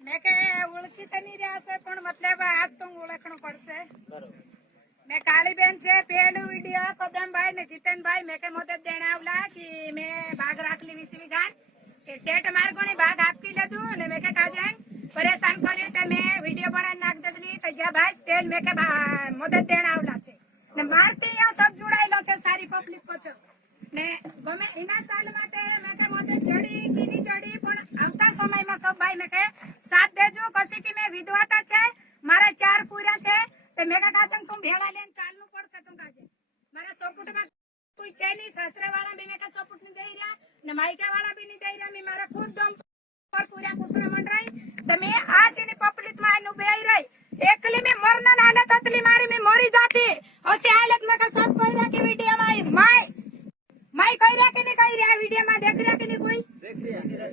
મેં કે ઓળખી તો નહીં રહ્યા છે પણ મતલબ આજ તો ઓળખણું પડશે. મેં કાળીબેન છે પેલું વીડિયો કદમભાઈ ને જીતનભાઈ મેં કે મદદ દેણે કે મેં ભાગ રાખલી વીસમી ગાન કે શેઠ માર્ગો ની ભાગ આપી લીધું ને મેં કે કાજે પરેશાન કર્યું તે મેં વીડિયો બનાવી નાખ દીધલી. તો જ્યાં ભાઈ તેલ મેં કે આવલા છે. ને મારતી સબ જોડાયેલો છે સારી પબ્લિક પછો. ને ગમે એના સાલમાં તે મેં કે મદદ જડી પણ આવતા સમયમાં સબ ભાઈ મેં કે સાથ દેજો કસી કે મેં વિધવાતા છે? મારા ચાર પૂર્યા છે. તે મેં કે કાજંગ તું ભેળા લઈને ચાલનું પડશે તું કાજે. મારા સપોર્ટમાં કોઈ છે નહીં સાસરે વાળા બી મેં કે સપોર્ટ નહીં દઈ રહ્યા. ને માયકા વાળા બી નહીં દઈ રહ્યા. મેં મારા ખુદ દમ પર પૂર્યા કુસુમે મંડરાઈ. તમે આજ એની પપલિતમાં એનું બેહી રહી. એકલી મેં મરના હાલત હતી મારી, મેં મરી જાતી. હસી હાલતમાં કે સબ કોઈ રાખી વીડિયો માં માય માય કહી રહ્યા કે નહીં કઈ રહ્યા વીડિયો માં દેખ કે નહીં કોઈ?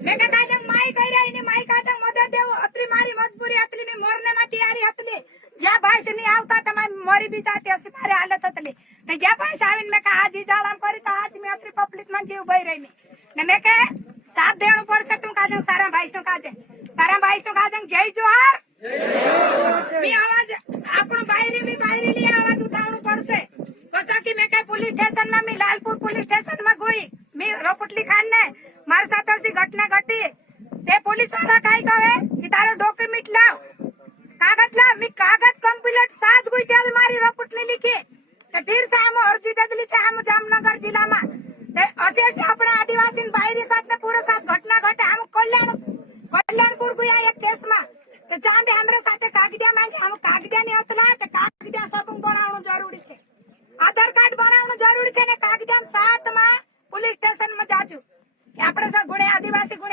મેં કે કાજે માઈ કઈ રહ્યા માઈ માય કાજે મદદ દેવો. અત્રી મારી મજબૂરી હતી મે મોરને માં તૈયારી હતી જ્યાં ભાઈ નહીં આવતા તમારે મરી બી તે મારી હાલત હતી તો જ્યાં ભાઈ આવીને મેં કે આજ જાળામ કરી તો આજ મેં અત્રી પબ્લિકમાં જીવ ભઈ રહી ને મેં કે સાથ દેણું પડશે તું કાજે સારા ભાઈ શું કાજે? સારા ભાઈ શું કાજે? જય જોહાર. મી અવાજ, આપણું બાયરી, મી બાયરી લઈ અવાજ ઉઠાવવું પડશે. કસાકી મેં કે પોલીસ સ્ટેશનમાં, મી લાલપુર પોલીસ સ્ટેશનમાં ગઈ. મી રોપટલી ખાન ને મારી સાથે સી ઘટના ઘટી. તે પોલીસવાળા કઈ કહે કે તારો ડોક્યુમેન્ટ લાવ. કાગજ લાવ. મી કાગજ કમ્પ્લીટ સાત ગુઈ ત્યાં મારી રપુટલી લીખી. તે ઢીર સામે અરજી દેલી છે આમ જામનગર જિલ્લામાં. તે અસે છે આપણા આદિવાસી બાયરી સાથે, પૂરો સાથ. ઘટના ઘટે આમ કલ્યાણ, કલ્યાણપુર ગયા એક કેસમાં. તો જાંબે હમરે સાથે કાગડિયા માંગે. આમ કાગડિયા ની અતલા તે કાગડિયા સબું બનાવવાનું જરૂરી છે. આધાર કાર્ડ બનાવણો જરૂરી છે ને કાગડિયા સાતમાં પોલીસ સ્ટેશનમાં જાજુ. આપણે સા ગુણે આદિવાસી ગુણે